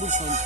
Bursa'nın.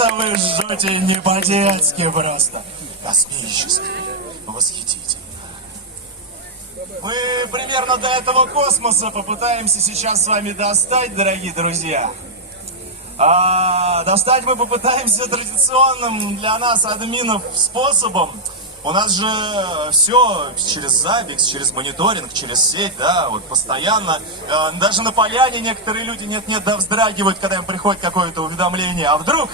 это вы жжете не по-детски просто. Космически. Восхитительно. Мы примерно до этого космоса попытаемся сейчас с вами достать, дорогие друзья. Достать мы попытаемся традиционным для нас, админов, способом. У нас же все через Забикс, через мониторинг, через сеть, да, вот постоянно. Даже на поляне некоторые люди нет-нет, да вздрагивают, когда им приходит какое-то уведомление. А вдруг?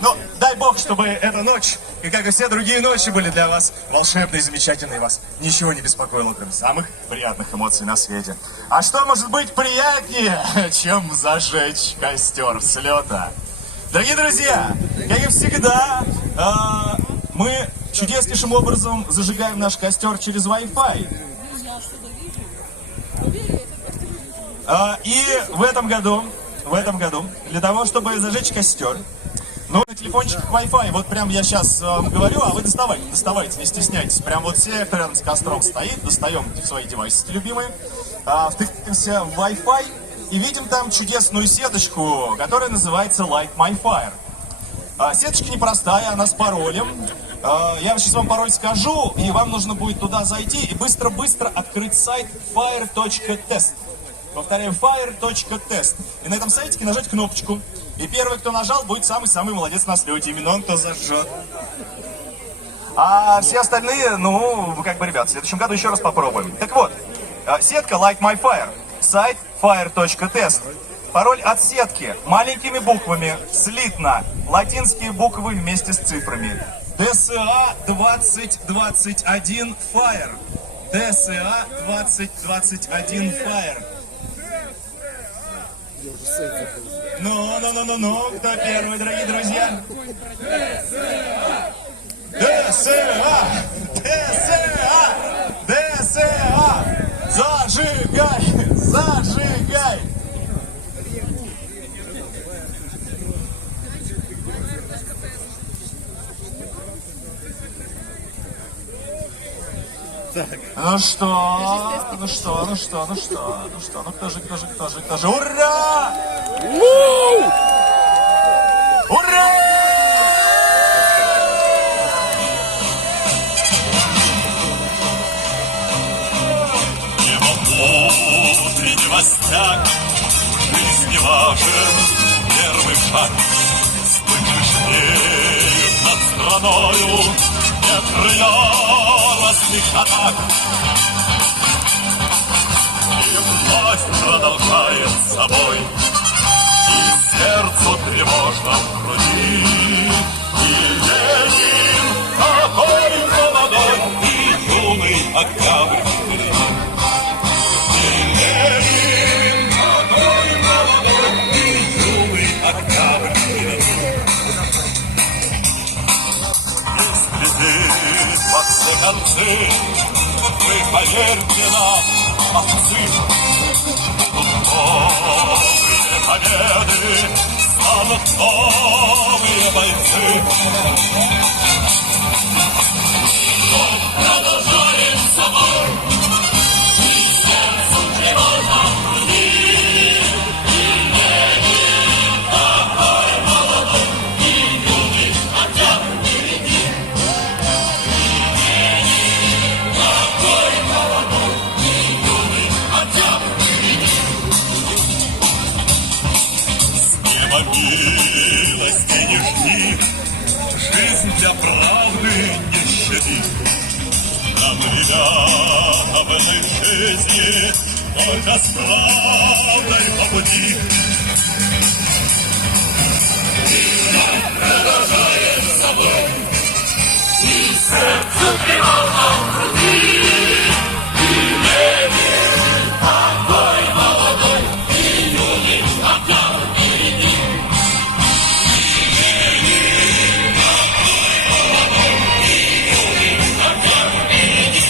Ну, дай бог, чтобы эта ночь, и как и все другие ночи, были для вас волшебные, замечательные, вас ничего не беспокоило, кроме самых приятных эмоций на свете. А что может быть приятнее, чем зажечь костер взлета? Дорогие друзья, как и всегда, мы чудеснейшим образом зажигаем наш костер через Wi-Fi. И в этом году, для того, чтобы зажечь костер, ну, на телефончиках Wi-Fi, вот прям я сейчас говорю, а вы доставайте, не стесняйтесь. Прям вот все, кто рядом с костром стоит, достаем свои девайсы любимые, втыкаемся в Wi-Fi и видим там чудесную сеточку, которая называется Light My Fire. Сеточка непростая, она с паролем. Я сейчас вам пароль скажу, и вам нужно будет туда зайти и быстро-быстро открыть сайт fire.test. Повторяю, fire.test. И на этом сайтике нажать кнопочку. И первый, кто нажал, будет самый-самый молодец на слете. Именно он, кто зажжет. А все остальные, ну, как бы, ребят, в следующем году еще раз попробуем. Так вот, сетка Light My Fire. Сайт fire.test. Пароль от сетки маленькими буквами, слитно, латинские буквы вместе с цифрами. DSA 2021 Fire. DSA 2021 Fire. Ну, кто первый, дорогие друзья? DSA! Зажигай! Так. Ну кто же? Ура! Ура! Утренний мостяк, жизни важен первый шаг. Слышишь, реют над страною ветры яростных атак. И вновь продолжает собой, и сердцу тревожно в груди. И Ленин такой молодой и юный октябрь впереди. И Ленин такой молодой и юный октябрь впереди. Если ты под все концы, вы поверьте нам, отцы, будут новые победы, станут новые бойцы. Но продолжаем собой, и сердцу тревожно в груди. И Ленин такой молодой и юный октябрь впереди. И Ленин такой молодой и юный октябрь впереди. С неба милости не жди, жизнь для правды не щади. Нам, ребята, в этой жизни только с правдой по пути. И вновь продолжаем собой, и сердцу тревожно в груди. И Ленин такой молодой и юный октябрь впереди. И Ленин такой молодой и юный октябрь впереди.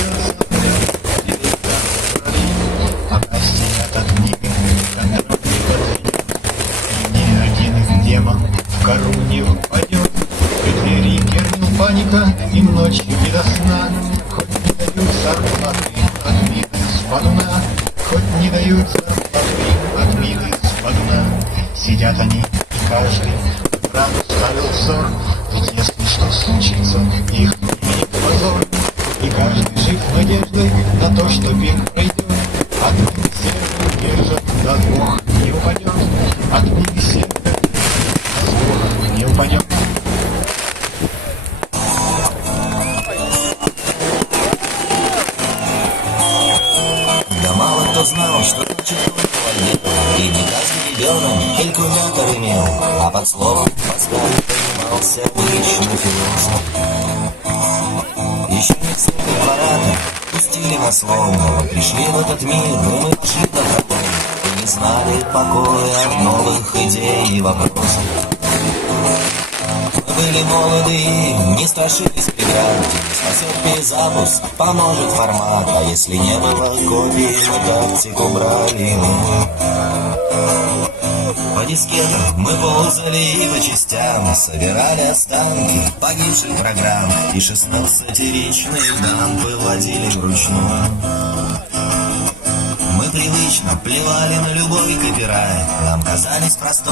бьется, теперь пока сидят одни, контроль не подойдет, и ни один их демон в кору не упадет. В преддверии кернил паника, и ночью не до сна, хоть не дают зарплаты от мины с-подуна, хоть не дают зарплаты от мины с-подуна. Сидят они, и каждый правду ставил взор, ведь если что случится, их не позор. И каждый жив надеждой на то, что мир пройдет, от мины сердца держат, да Бог не упадет, от мины сердца, да Бог не упадет. Да мало кто знал, что значит планета. И не каждый ребенок калькулятор имел, а под словом Паскаль понимался обычный философ. Еще не все препараты пустили нас словно. Пришли в этот мир, и мы пошли на пролом. И не знали покоя от новых идей и вопросов. Мы были молоды, не страшились преград. Спасет перезапуск, поможет формат. А если не было копий, мы тактику брали. По дискетам мы ползали и по частям собирали останки погибших программ. И 16-речные дампы водили вручную. Мы привычно плевали на любой копирайт. Нам казались простой